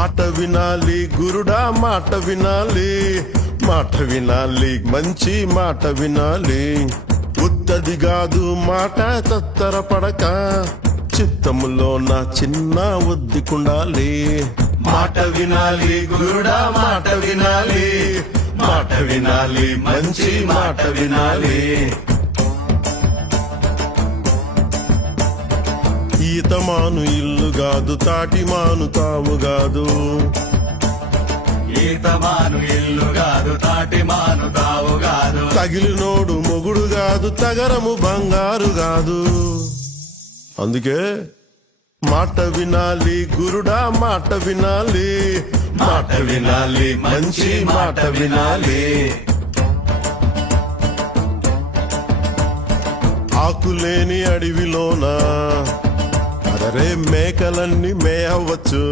మాట వినాలి గురుడా, మాట వినాలి, మాట వినాలి, మంచి మాట వినాలి. ఉత్తది కాదు మాట తత్తరపడక, చిత్తములో నా చిన్న ఒద్దికుండాలి. మాట వినాలి గురుడా, మాట వినాలి, మాట వినాలి, మంచి మాట వినాలి. ఈతమాను ఇల్లు కాదు, తాటిమాను తావు కాదు. ఈతమాను ఇల్లు కాదు, తాటిమాను తావు కాదు. తగిలినోడు మొగుడు కాదు, తగరము బంగారు కాదు. అందుకే మాట వినాలి గురుడా, మాట వినాలి, మాట వినాలి, మంచి మాట వినాలి. ఆకులేని అడవిలోన అదరే మేకలన్నీ మేయవచ్చు.